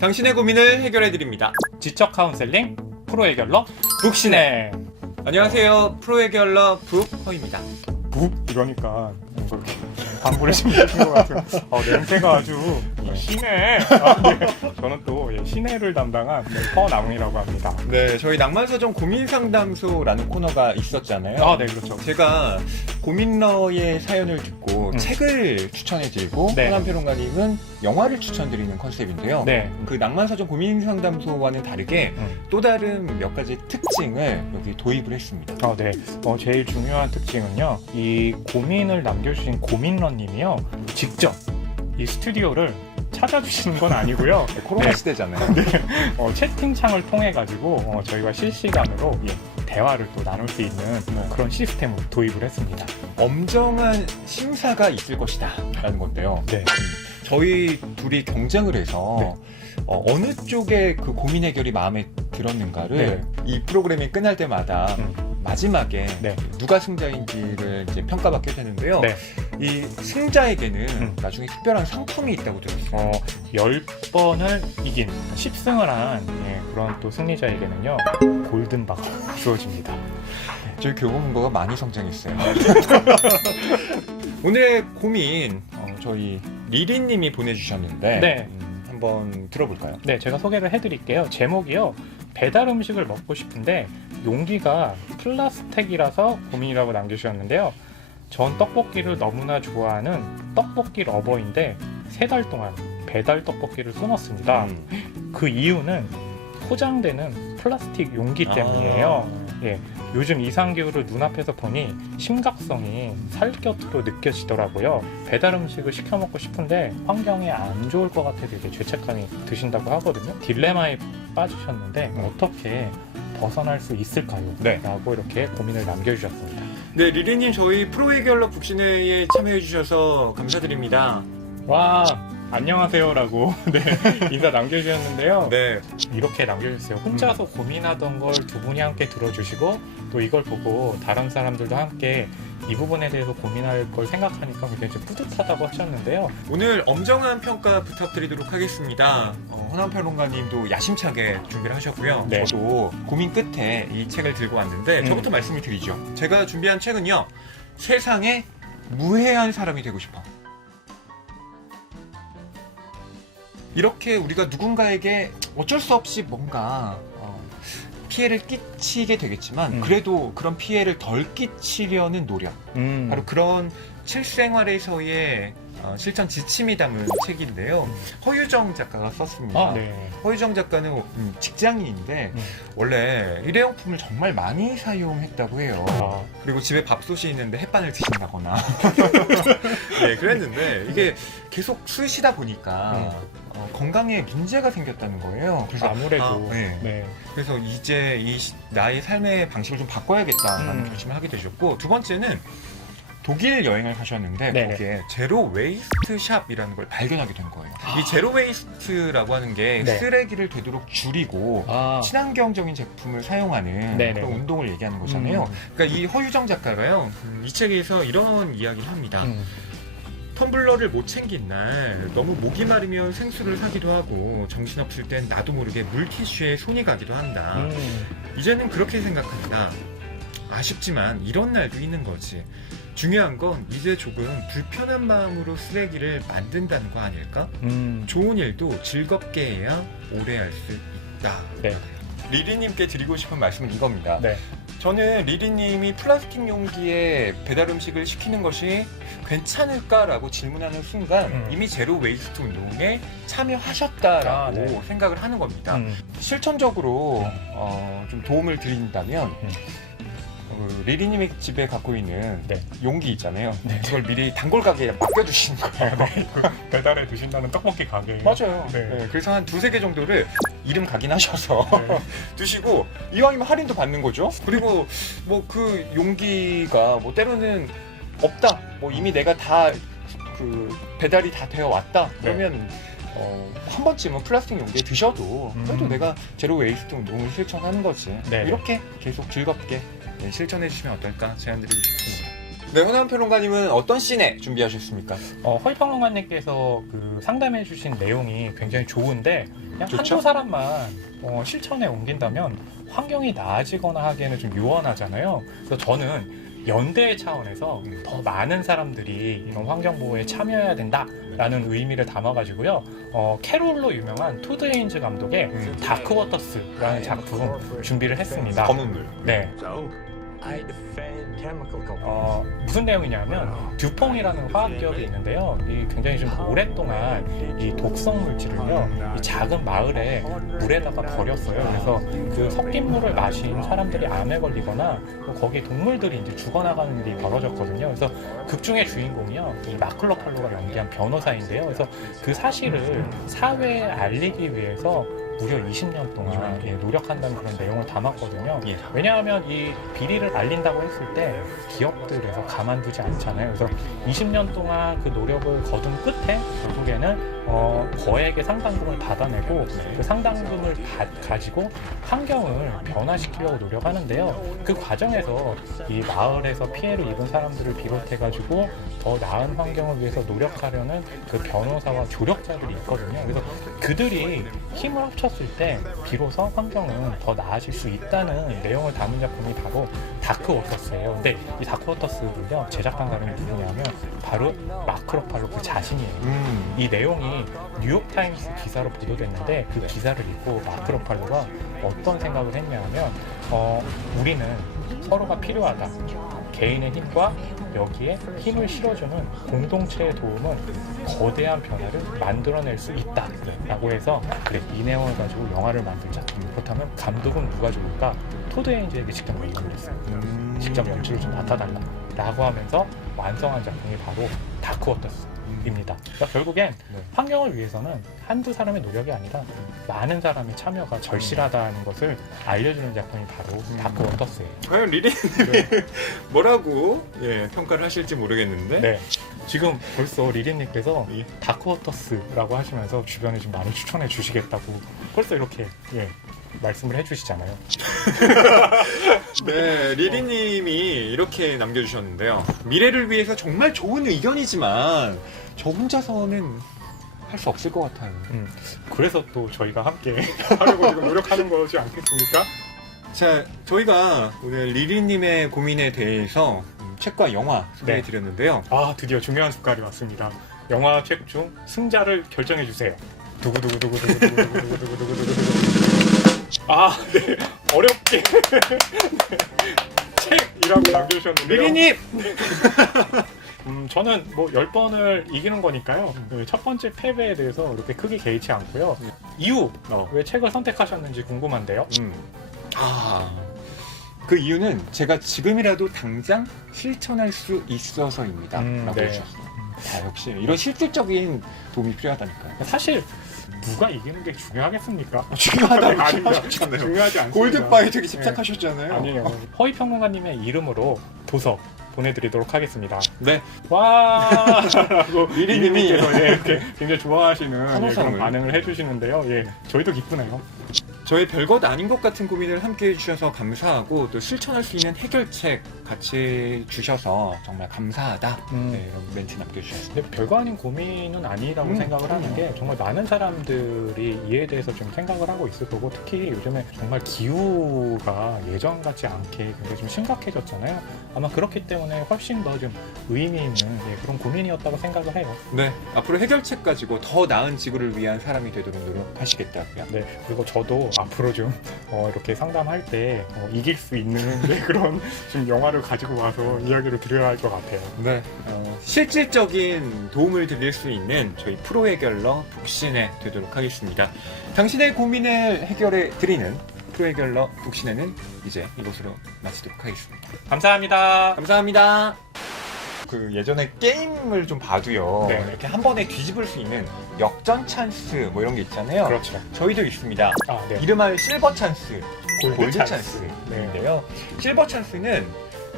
당신의 고민을 해결해 드립니다. 지적 카운셀링 프로 해결러 북신혜 안녕하세요. 프로 해결러 북허입니다. 북 이러니까 뭔가 이렇게 광고를 심으신 것 같은 어, 냄새가 아주 시내 아, 네. 저는 또 예, 시내를 담당한 네, 허남웅이라고 합니다 네, 저희 낭만서점 고민상담소라는 코너가 있었잖아요. 아 네 그렇죠 제가 고민러의 사연을 듣고 음. 책을 추천해드리고 네. 호남평론가님은 영화를 추천드리는 컨셉인데요. 네 그 낭만서점 고민상담소와는 다르게 음. 또 다른 몇 가지 특징을 여기 도입을 했습니다. 아, 네. 어, 제일 중요한 특징은요. 이 고민을 남겨주신 고민러님이요. 직접 이 스튜디오를 찾아주시는 건 아니고요. 코로나 네. 시대잖아요. 어, 채팅창을 통해 가지고 어, 저희가 실시간으로 예, 대화를 또 나눌 수 있는 뭐 그런 시스템을 도입을 했습니다. 엄정한 심사가 있을 것이다 라는 건데요. 네. 저희 둘이 경쟁을 해서 어, 느 쪽에 그 고민 해결이 마음에 들었는가를 네. 이 프로그램이 끝날 때마다 음. 마지막에 네. 누가 승자인지를 이제 평가받게 되는데요. 네. 이 승자에게는 음. 나중에 특별한 상품이 있다고 들었어요. 어, 10번을 이긴 10승을 한 예, 그런 또 승리자에게는요. 골든바가 주어집니다. 저희 교보문고가 많이 성장했어요. 오늘의 고민 어, 저희 리리님이 보내주셨는데 네. 음, 한번 들어볼까요? 네, 제가 소개를 해드릴게요. 제목이요. 배달 음식을 먹고 싶은데 용기가 플라스틱이라서 고민이라고 남겨주셨는데요. 전 떡볶이를 너무나 좋아하는 떡볶이 러버인데 세 달 동안 배달 떡볶이를 끊었습니다. 음. 그 이유는 포장되는 플라스틱 용기 때문이에요. 아. 예, 요즘 이상 기후를 눈앞에서 보니 심각성이 살곁으로 느껴지더라고요. 배달 음식을 시켜 먹고 싶은데 환경에 안 좋을 것 같아 되게 죄책감이 드신다고 하거든요. 딜레마에 빠지셨는데 어떻게 벗어날 수 있을까요? 네. 라고 이렇게 고민을 남겨주셨습니다. 네, 리리님 저희 프로의결러 북신회에 참여해주셔서 감사드립니다. 와 안녕하세요라고 네, 인사 남겨주셨는데요. 네, 이렇게 남겨주세요. 혼자서 고민하던 걸 두 분이 함께 들어주시고 또 이걸 보고 다른 사람들도 함께 이 부분에 대해서 고민할 걸 생각하니까 굉장히 좀 뿌듯하다고 하셨는데요. 오늘 엄정한 평가 부탁드리도록 하겠습니다. 어, 호남평론가님도 야심차게 준비를 하셨고요. 네. 저도 고민 끝에 이 책을 들고 왔는데 음. 저부터 말씀을 드리죠. 제가 준비한 책은요. 세상에 무해한 사람이 되고 싶어. 이렇게 우리가 누군가에게 어쩔 수 없이 뭔가 어, 피해를 끼치게 되겠지만 음. 그래도 그런 피해를 덜 끼치려는 노력 음, 바로 그런 실생활에서의 어, 실천 지침이 담은 책인데요. 허유정 작가가 썼습니다. 아, 네. 허유정 작가는 음, 직장인인데 음. 원래 일회용품을 정말 많이 사용했다고 해요. 아, 그리고 집에 밥솥이 있는데 햇반을 드신다거나. 네, 그랬는데 이게 계속 쓰시다 보니까 어, 건강에 문제가 생겼다는 거예요. 그래서 아무래도 아, 네. 네. 그래서 이제 이 시- 나의 삶의 방식을 좀 바꿔야겠다라는 음. 결심을 하게 되셨고 두 번째는 독일 여행을 가셨는데 네네. 거기에 제로 웨이스트 샵이라는 걸 발견하게 된 거예요. 이 제로 웨이스트라고 하는 게 아. 네. 쓰레기를 되도록 줄이고 아, 친환경적인 제품을 사용하는 네네. 그런 운동을 얘기하는 거잖아요. 음, 그러니까 이 허유정 작가가요 음, 이 책에서 이런 이야기를 합니다. 음, 텀블러를 못 챙긴 날 너무 목이 마르면 생수를 사기도 하고 정신없을 땐 나도 모르게 물티슈에 손이 가기도 한다. 음, 이제는 그렇게 생각한다. 아쉽지만 이런 날도 있는 거지. 중요한 건 이제 조금 불편한 마음으로 쓰레기를 만든다는 거 아닐까? 음. 좋은 일도 즐겁게 해야 오래 할 수 있다. 네. 리리님께 드리고 싶은 말씀은 이겁니다. 네. 저는 리리님이 플라스틱 용기에 배달 음식을 시키는 것이 괜찮을까라고 질문하는 순간 음. 이미 제로 웨이스트 운동에 참여하셨다라고 아, 네. 생각을 하는 겁니다. 음, 실천적으로 어, 좀 도움을 드린다면 음. 그 리리님의 집에 갖고 있는 네. 용기 있잖아요. 네. 그걸 미리 단골 가게에 맡겨두시는 거예요. 배달해 주신다는 떡볶이 가게. 맞아요. 네. 네, 그래서 한 두세 개 정도를 이름 각인하셔서 네. 두시고 이왕이면 할인도 받는 거죠. 그리고 뭐 그 용기가 뭐 때로는 없다. 뭐 이미 내가 다 그 배달이 다 되어 왔다. 그러면 어, 한 번쯤은 플라스틱 용기에 드셔도 그래도 음. 내가 제로 웨이스트 운동을 실천하는 거지. 네. 이렇게 계속 즐겁게 네, 실천해 주시면 어떨까 제안드리고 싶습니다. 네, 호남 평론가님은 어떤 씬에 준비하셨습니까? 어, 허이평론가님께서 그 상담해 주신 내용이 굉장히 좋은데 그냥 좋죠. 한두 사람만 어, 실천에 옮긴다면 환경이 나아지거나 하기에는 좀 유언하잖아요. 그래서 저는 연대 차원에서 음. 더 많은 사람들이 이런 환경 보호에 참여해야 된다라는 의미를 담아가지고요. 어, 캐롤로 유명한 토드 헤인즈 감독의 음. 다크워터스라는 작품 준비를 했습니다. 검은 물. 네. So, Companies. 어, 무슨 내용이냐면 듀퐁이라는 화학 기업이 있는데요. 이 굉장히 좀 오랫동안 이 독성 물질을요. 이 작은 마을에 물에다가 버렸어요. 그래서 그 섞인 물을 마신 사람들이 암에 걸리거나 또 거기 동물들이 이제 죽어나가는 일이 벌어졌거든요. 그래서 극 중의 주인공이요. 이 마클로 팔로가 연기한 변호사인데요. 그래서 그 사실을 사회에 알리기 위해서 무려 20년 동안 예, 노력한다는 그런 내용을 담았거든요. 예. 왜냐하면 이 비리를 알린다고 했을 때 기업들에서 가만두지 않잖아요. 그래서 20년 동안 그 노력을 거둔 끝에 결국에는 어, 거액의 상당금을 받아내고 그 상당금을 받- 가지고 환경을 변화시키려고 노력하는데요. 그 과정에서 이 마을에서 피해를 입은 사람들을 비롯해가지고 더 나은 환경을 위해서 노력하려는 그 변호사와 조력자들이 있거든요. 그래서 그들이 힘을 합 쳤을 때 비로소 환경은 더 나아질 수 있다는 내용을 담은 작품이 바로 다크워터스예요. 근데 이 다크워터스를요 제작한 사람이 누구냐면 바로 마크 로팔로 그 자신이에요. 음. 이 내용이 뉴욕타임스 기사로 보도됐는데 그 기사를 읽고 마크 로팔로가 어떤 생각을 했냐면 어, 우리는 서로가 필요하다. 개인의 힘과 여기에 힘을 실어주는 공동체의 도움은 거대한 변화를 만들어낼 수 있다. 라고 해서 그래 이 내용을 가지고 영화를 만들자. 그렇다면 감독은 누가 좋을까? 토드 헤인즈에게 직접 연락을 했어요. 음. 직접 연출을 좀 맡아달라. 라고 하면서 완성한 작품이 바로 다크워터스 입니다. 그러니까 결국엔 네. 환경을 위해서는 한두 사람의 노력이 아니라 많은 사람의 참여가 절실하다는 것을 알려주는 작품이 바로 음. 다크 워터스예요. 과연 리리님이 뭐라고 예, 평가를 하실지 모르겠는데. 네. 지금 벌써 리리님께서 예. 다크워터스라고 하시면서 주변에 좀 많이 추천해 주시겠다고 벌써 이렇게 예, 말씀을 해주시잖아요. 네, 리리님이 이렇게 남겨주셨는데요. 미래를 위해서 정말 좋은 의견이지만 저 혼자서는 할 수 없을 것 같아요. 음, 그래서 또 저희가 함께 하려고 지금 노력하는 거지 않겠습니까? 자, 저희가 오늘 리리님의 고민에 대해서 음, 책과 영화 소개해 네. 드렸는데요. 아 드디어 중요한 숫간이 왔습니다. 영화 책 중 승자를 결정해 주세요. 두구두구두구두구두구두구두구두구두구두구. 아, 네 어렵게 책이라고 남겨주셨는데요. 리리님! 음, 저는 뭐 10번을 이기는 거니까요. 네, 첫 번째 패배에 대해서 이렇게 크게 개의치 않고요. 음. 이유, 어. 왜 책을 선택하셨는지 궁금한데요. 음. 아. 그 이유는 제가 지금이라도 당장 실천할 수 있어서입니다. 음, 라고 네. 해주셨어요. 아, 역시 이런 실질적인 도움이 필요하다니까요. 사실 누가 이기는 게 중요하겠습니까? 중요하다고 아닙니다. 하셨잖아요. 중요하지 않습니다. 골드바에 되게 집착하셨잖아요. 아니에요. 허위 평론가님의 이름으로 도서 보내드리도록 하겠습니다. 네. 와! 라고 미리님이 미리님께서 예, 이렇게 굉장히 좋아하시는 예, 환호성을. 그런 반응을 해주시는데요. 예, 저희도 기쁘네요. 저의 별것 아닌 것 같은 고민을 함께 해주셔서 감사하고 또 실천할 수 있는 해결책 같이 주셔서 정말 감사하다. 음. 네, 이런 멘트 남겨주셨어요. 근데 별거 아닌 고민은 아니라고 음, 생각을. 하는 게 정말 많은 사람들이 이에 대해서 좀 생각을 하고 있을 거고 특히 요즘에 정말 기후가 예전 같지 않게 굉장히 좀 심각해졌잖아요. 아마 그렇기 때문에 훨씬 더 좀 의미 있는 예, 그런 고민이었다고 생각을 해요. 네, 앞으로 해결책 가지고 더 나은 지구를 위한 사람이 되도록 노력하시겠다고요. 네, 그리고 저도 앞으로 좀 어, 이렇게 상담할 때 어, 이길 수 있는 네, 그런 좀 영화를 가지고 와서 이야기를 드려야 할 것 같아요. 네, 어, 실질적인 도움을 드릴 수 있는 저희 프로 해결러 북신혜 되도록 하겠습니다. 당신의 고민을 해결해 드리는 프로 해결러 북신혜는 이제 이것으로 마치도록 하겠습니다. 감사합니다. 감사합니다. 그 예전에 게임을 좀 봐도요. 네. 이렇게 한 번에 뒤집을 수 있는 역전 찬스 뭐 이런 게 있잖아요. 그렇죠. 저희도 있습니다. 아, 네. 이름하여 실버 찬스, 골드 골드 찬스. 찬스인데요. 실버 찬스는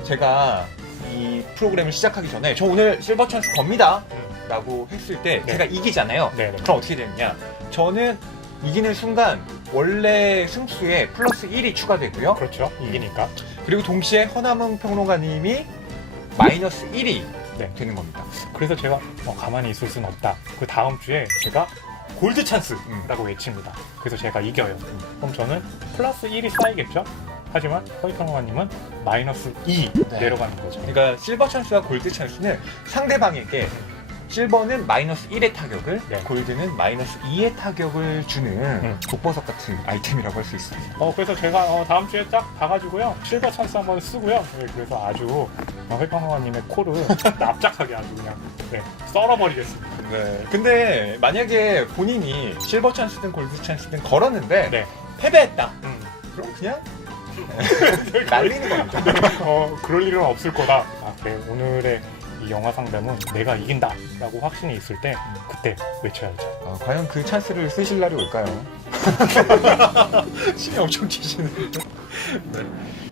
제가 이 프로그램을 시작하기 전에 저 오늘 실버 찬스 겁니다. 라고 했을 때 네. 제가 이기잖아요. 네, 네. 그럼 어떻게 되느냐? 저는 이기는 순간 원래 승수에 플러스 1이 추가되고요. 그렇죠. 이기니까. 그리고 동시에 허남은 평론가님이 마이너스 1이 네. 되는 겁니다. 그래서 제가 어, 가만히 있을 수는 없다. 그 다음 주에 제가 골드 찬스라고 외칩니다. 그래서 제가 이겨요. 그럼 저는 플러스 1이 쌓이겠죠? 하지만 허이평화님은 마이너스 2 네. 내려가는 거죠. 그러니까 실버 찬스와 골드 찬스는 상대방에게 실버는 마이너스 1의 타격을, 네. 골드는 마이너스 2의 타격을 주는 음. 독보석 같은 아이템이라고 할 수 있습니다. 어, 그래서 제가 어, 다음 주에 딱 봐가지고요. 실버 찬스 한번 쓰고요. 네, 그래서 아주 어, 허이평화님의 코를 납작하게 아주 그냥 네, 썰어버리겠습니다. 네. 근데 만약에 본인이 실버 찬스든 골드 찬스든 걸었는데 네. 패배했다. 음. 그럼 그냥 날리는 겁니다. 어, 그럴 일은 없을 거다. 아, 그래. 오늘의 이 영화 상담은 내가 이긴다 라고 확신이 있을 때 그때 외쳐야죠. 어, 과연 그 찬스를 쓰실 날이 올까요? 힘이 엄청 기시는. 네.